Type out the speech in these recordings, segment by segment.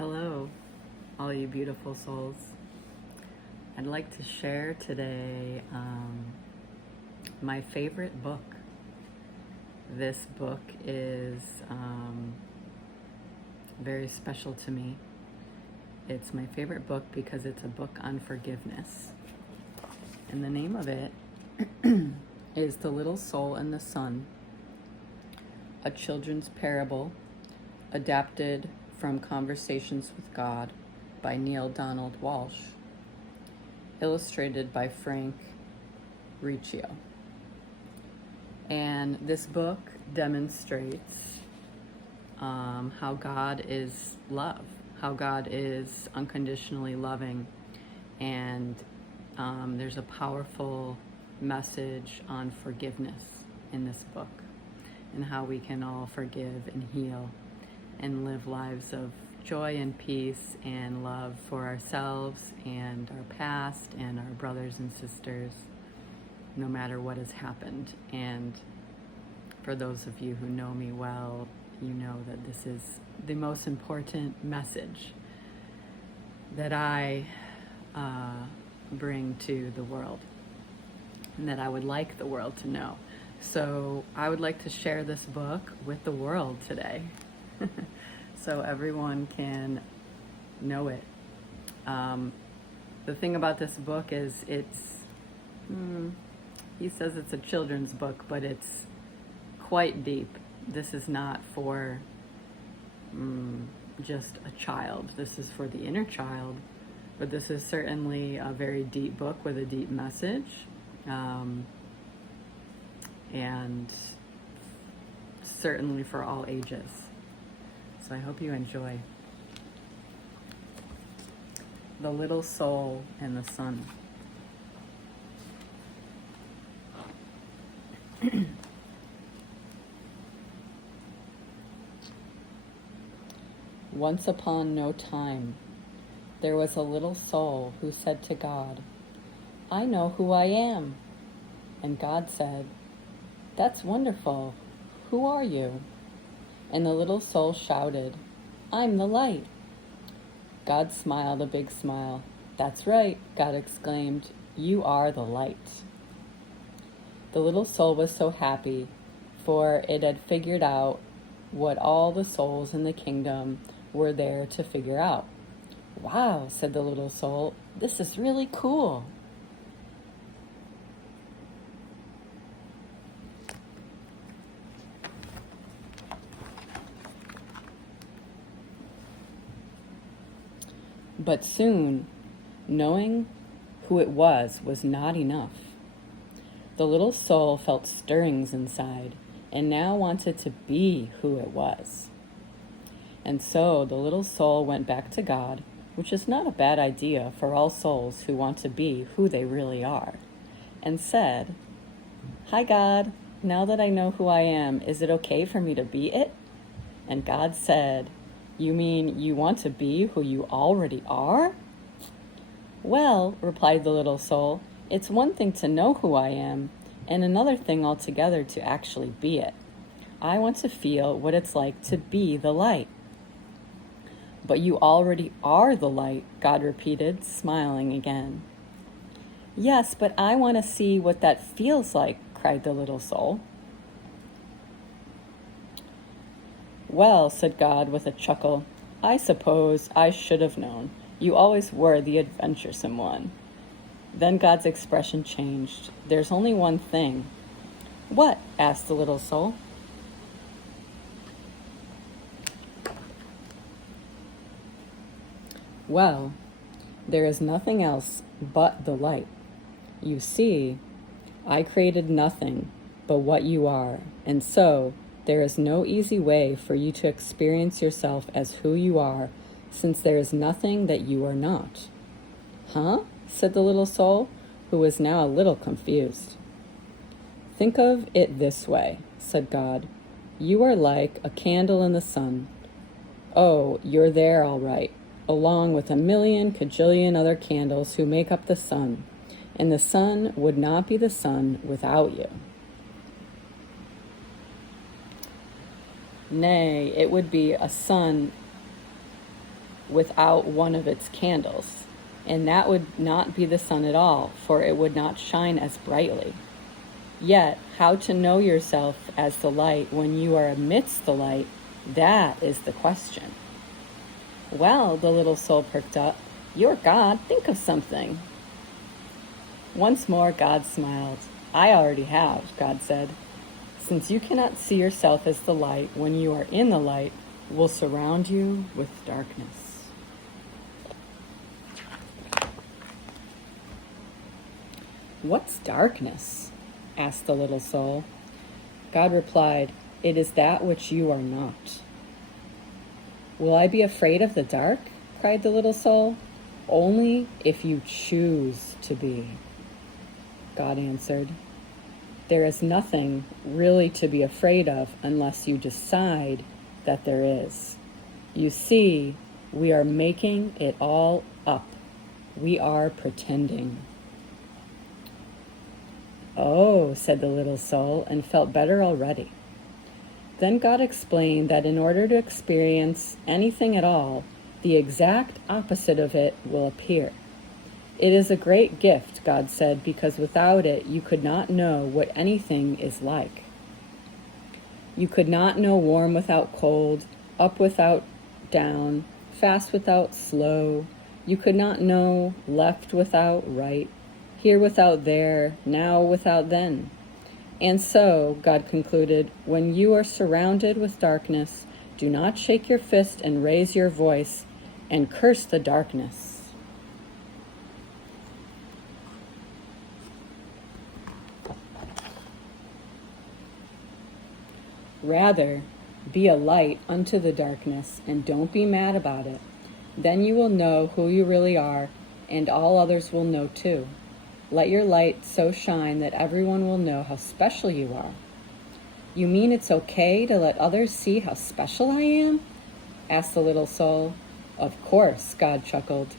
Hello, all you beautiful souls. I'd like to share today my favorite book. This book is very special to me. It's my favorite book because it's a book on forgiveness. And the name of it is The Little Soul and the Sun, a children's parable adapted from Conversations with God by Neale Donald Walsh, illustrated by Frank Riccio. And this book demonstrates how God is love, how God is unconditionally loving, and there's a powerful message on forgiveness in this book, and how we can all forgive and heal and live lives of joy and peace and love for ourselves and our past and our brothers and sisters, no matter what has happened. And for those of you who know me well, you know that this is the most important message that I bring to the world and that I would like the world to know. So I would like to share this book with the world today. So everyone can know it. The thing about this book is he says it's a children's book, but it's quite deep. This is not for just a child. This is for the inner child, but this is certainly a very deep book with a deep message, and certainly for all ages. So I hope you enjoy. The Little Soul and the Sun. Once upon no time, there was a little soul who said to God, "I know who I am." And God said, "That's wonderful. Who are you?" And the little soul shouted, "I'm the light." God smiled a big smile. "That's right," God exclaimed, "you are the light." The little soul was so happy, for it had figured out what all the souls in the kingdom were there to figure out. "Wow," said the little soul, "this is really cool." But soon, knowing who it was not enough. The little soul felt stirrings inside and now wanted to be who it was. And so the little soul went back to God, which is not a bad idea for all souls who want to be who they really are, and said, "Hi God, now that I know who I am, is it okay for me to be it?" And God said, "You mean you want to be who you already are?" "Well," replied the little soul, "it's one thing to know who I am, and another thing altogether to actually be it. I want to feel what it's like to be the light." "But you already are the light," God repeated, smiling again. "Yes, but I want to see what that feels like," cried the little soul. "Well," said God with a chuckle, "I suppose I should have known. You always were the adventuresome one." Then God's expression changed. "There's only one thing." "What?" asked the little soul. "Well, there is nothing else but the light. You see, I created nothing but what you are, and so there is no easy way for you to experience yourself as who you are, since there is nothing that you are not." "Huh?" said the little soul, who was now a little confused. "Think of it this way," said God. "You are like a candle in the sun. Oh, you're there all right, along with a million cajillion other candles who make up the sun, and the sun would not be the sun without you. Nay, it would be a sun without one of its candles, and that would not be the sun at all, for it would not shine as brightly. Yet, how to know yourself as the light when you are amidst the light, that is the question. Well, the little soul perked up. You're God, think of something. Once more, God smiled. I already have, God said. Since you cannot see yourself as the light when you are in the light, will surround you with darkness. What's darkness? Asked the little soul. God replied, it is that which you are not. Will I be afraid of the dark? Cried the little soul. Only if you choose to be, God answered. There is nothing really to be afraid of unless you decide that there is. You see, we are making it all up. We are pretending. Oh, said the little soul, and felt better already. Then God explained that in order to experience anything at all, the exact opposite of it will appear. It is a great gift, God said, because without it, you could not know what anything is like. You could not know warm without cold, up without down, fast without slow. You could not know left without right, here without there, now without then. And so, God concluded, when you are surrounded with darkness, do not shake your fist and raise your voice and curse the darkness. Rather, be a light unto the darkness and don't be mad about it. Then you will know who you really are, and all others will know too. Let your light so shine that everyone will know how special you are. You mean it's okay to let others see how special I am? Asked the little soul. Of course, God chuckled.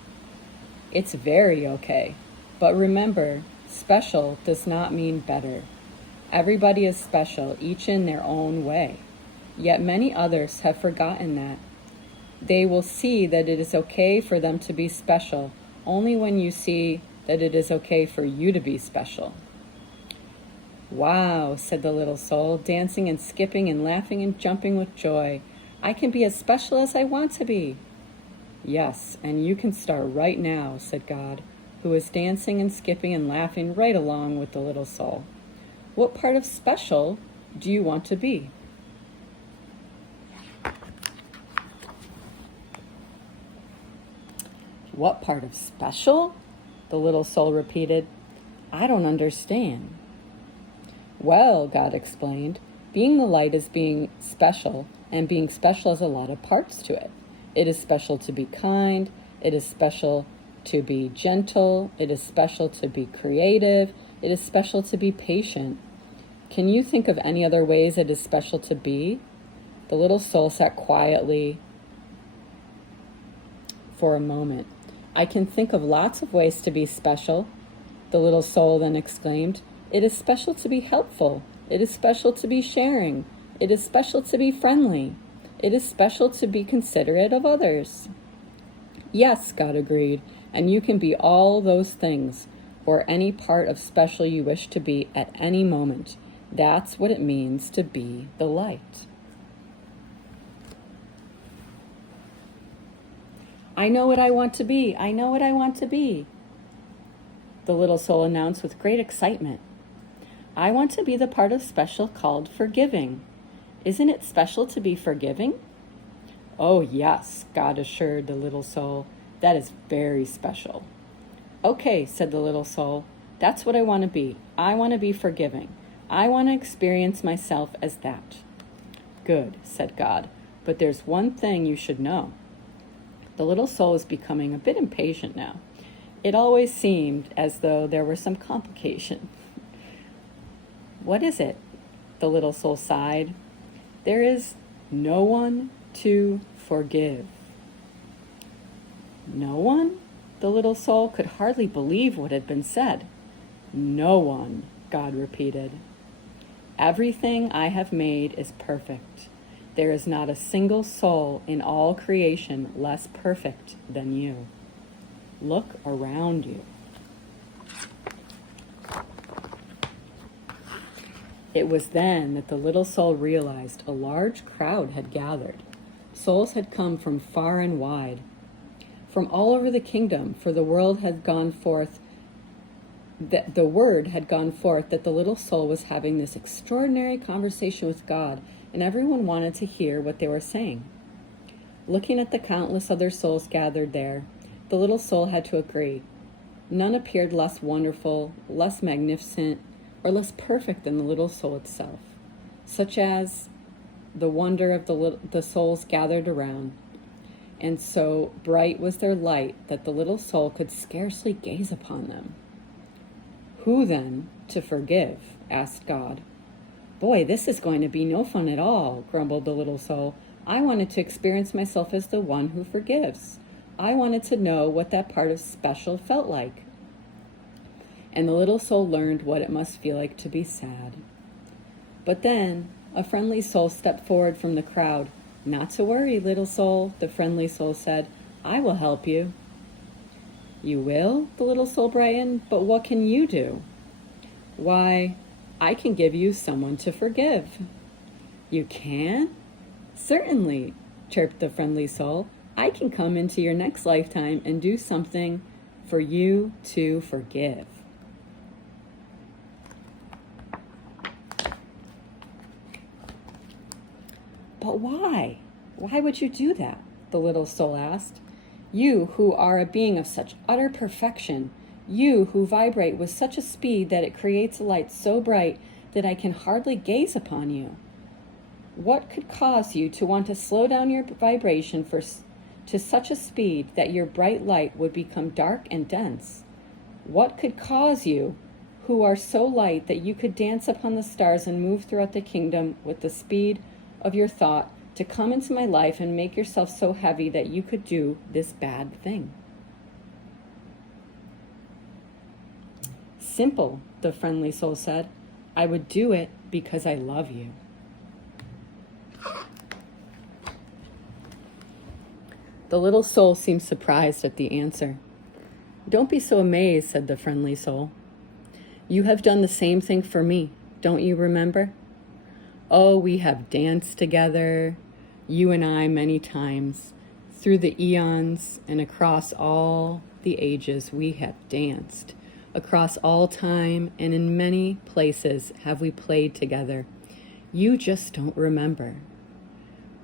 It's very okay. But remember, special does not mean better. Everybody is special, each in their own way. Yet many others have forgotten that. They will see that it is okay for them to be special only when you see that it is okay for you to be special. Wow, said the little soul, dancing and skipping and laughing and jumping with joy. I can be as special as I want to be. Yes, and you can start right now, said God, who was dancing and skipping and laughing right along with the little soul. What part of special do you want to be? What part of special? The little soul repeated. I don't understand. Well, God explained, being the light is being special, and being special has a lot of parts to it. It is special to be kind. It is special to be gentle. It is special to be creative. It is special to be patient. Can you think of any other ways it is special to be? The little soul sat quietly for a moment. I can think of lots of ways to be special, the little soul then exclaimed. It is special to be helpful. It is special to be sharing. It is special to be friendly. It is special to be considerate of others. Yes, God agreed, and you can be all those things, or any part of special you wish to be at any moment. That's what it means to be the light. I know what I want to be. I know what I want to be, the little soul announced with great excitement. I want to be the part of special called forgiving. Isn't it special to be forgiving? Oh, yes, God assured the little soul. That is very special. Okay, said the little soul. That's what I want to be. I want to be forgiving. I want to experience myself as that. Good, said God. But there's one thing you should know. The little soul is becoming a bit impatient now. It always seemed as though there were some complication. What is it? The little soul sighed. There is no one to forgive. No one? The little soul could hardly believe what had been said. No one, God repeated. Everything I have made is perfect. There is not a single soul in all creation less perfect than you. Look around you. It was then that the little soul realized a large crowd had gathered. Souls had come from far and wide, from all over the kingdom, for the word had gone forth that the little soul was having this extraordinary conversation with God, and everyone wanted to hear what they were saying. Looking at the countless other souls gathered there, the little soul had to agree. None appeared less wonderful, less magnificent, or less perfect than the little soul itself, such as the wonder of the souls gathered around. And so bright was their light that the little soul could scarcely gaze upon them. Who then to forgive? Asked God. Boy, this is going to be no fun at all, grumbled the little soul. I wanted to experience myself as the one who forgives. I wanted to know what that part of special felt like. And the little soul learned what it must feel like to be sad. But then a friendly soul stepped forward from the crowd. Not to worry, little soul, the friendly soul said. I will help you. You will? The little soul brightened. But what can you do? Why, I can give you someone to forgive. You can? Certainly, chirped the friendly soul. I can come into your next lifetime and do something for you to forgive. But why? Why would you do that? The little soul asked. You who are a being of such utter perfection, you who vibrate with such a speed that it creates a light so bright that I can hardly gaze upon you. What could cause you to want to slow down your vibration to such a speed that your bright light would become dark and dense? What could cause you, who are so light that you could dance upon the stars and move throughout the kingdom with the speed of your thought, to come into my life and make yourself so heavy that you could do this bad thing? Simple, the friendly soul said. I would do it because I love you. The little soul seemed surprised at the answer. Don't be so amazed, said the friendly soul. You have done the same thing for me, don't you remember? Oh, we have danced together, you and I, many times. Through the eons and across all the ages we have danced. Across all time and in many places have we played together. You just don't remember.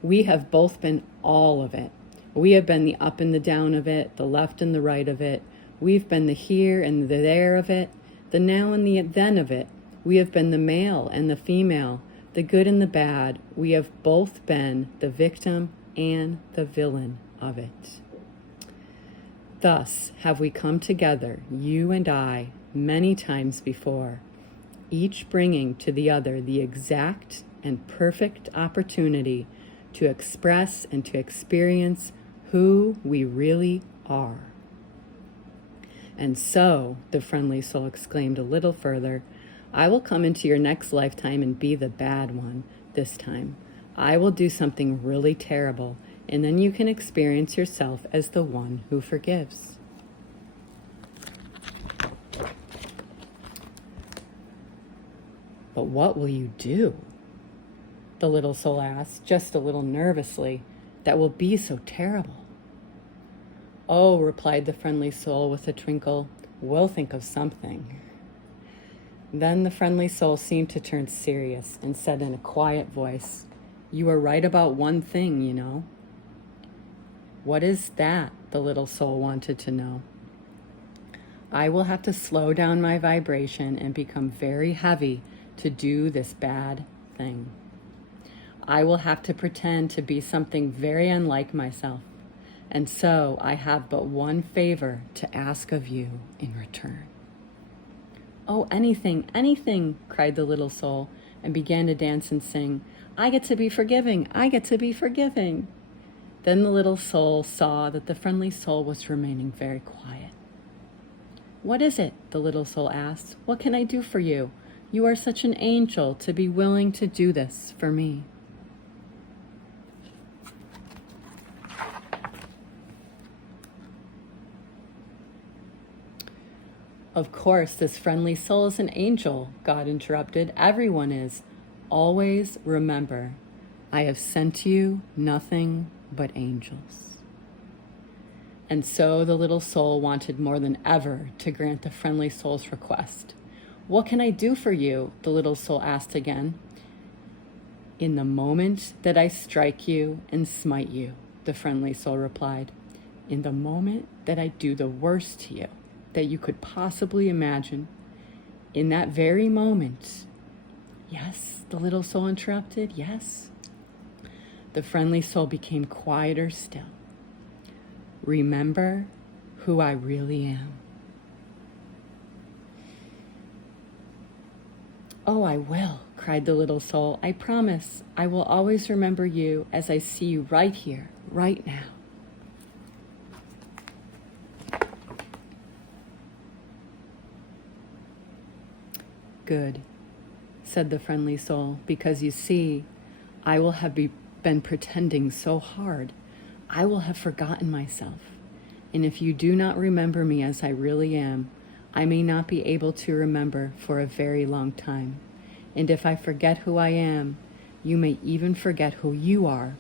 We have both been all of it. We have been the up and the down of it, the left and the right of it. We've been the here and the there of it, the now and the then of it. We have been the male and the female, the good and the bad. We have both been the victim and the villain of it. Thus have we come together, you and I, many times before, each bringing to the other the exact and perfect opportunity to express and to experience who we really are. And so, the friendly soul exclaimed a little further, I will come into your next lifetime and be the bad one this time. I will do something really terrible, and then you can experience yourself as the one who forgives. But what will you do? The little soul asked, just a little nervously, that will be so terrible. Oh, replied the friendly soul with a twinkle, we'll think of something. Then the friendly soul seemed to turn serious and said in a quiet voice, you are right about one thing, you know. What is that? The little soul wanted to know. I will have to slow down my vibration and become very heavy to do this bad thing. I will have to pretend to be something very unlike myself. And so I have but one favor to ask of you in return. Oh, anything, anything, cried the little soul, and began to dance and sing. I get to be forgiving, I get to be forgiving. Then the little soul saw that the friendly soul was remaining very quiet. What is it? The little soul asked. What can I do for you? You are such an angel to be willing to do this for me. Of course, this friendly soul is an angel, God interrupted. Everyone is. Always remember, I have sent you nothing but angels. And so the little soul wanted more than ever to grant the friendly soul's request. What can I do for you? The little soul asked again. In the moment that I strike you and smite you, the friendly soul replied. In the moment that I do the worst to you that you could possibly imagine, in that very moment. Yes, the little soul interrupted, yes. The friendly soul became quieter still. Remember who I really am. Oh, I will, cried the little soul. I promise I will always remember you as I see you right here, right now. Good, said the friendly soul, because you see, I will have been pretending so hard. I will have forgotten myself. And if you do not remember me as I really am, I may not be able to remember for a very long time. And if I forget who I am, you may even forget who you are,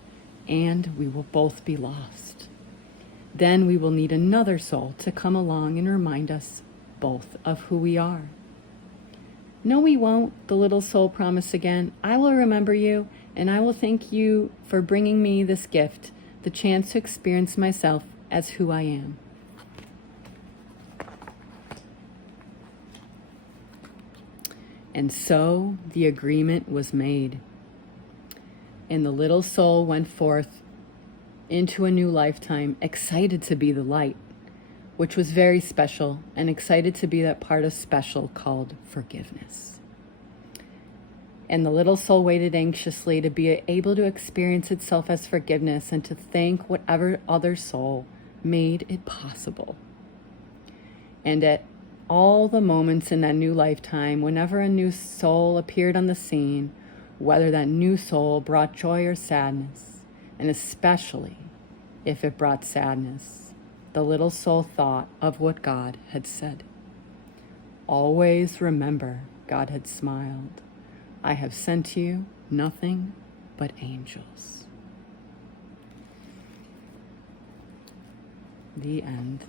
and we will both be lost. Then we will need another soul to come along and remind us both of who we are. No, we won't, the little soul promised again. I will remember you, and I will thank you for bringing me this gift, the chance to experience myself as who I am. And so the agreement was made. And the little soul went forth into a new lifetime, excited to be the light, which was very special, and excited to be that part of special called forgiveness. And the little soul waited anxiously to be able to experience itself as forgiveness and to thank whatever other soul made it possible. And at all the moments in that new lifetime, whenever a new soul appeared on the scene, whether that new soul brought joy or sadness, and especially if it brought sadness, the little soul thought of what God had said. Always remember, God had smiled. I have sent you nothing but angels. The end.